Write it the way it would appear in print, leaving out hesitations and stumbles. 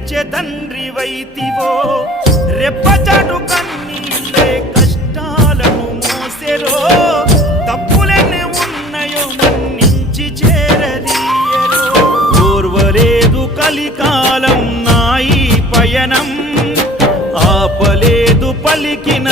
ఇచ్చే తండ్రి వైతివో రెప్పచాటు కన్నీళ్ళే కష్టాలను మోసెరో తప్పులెన్ని ఉన్నాయో మన్నించి చేరదీయరో ఓర్వలేదు కలికాలం నాయి పయనం ఆపలేదు పలికిన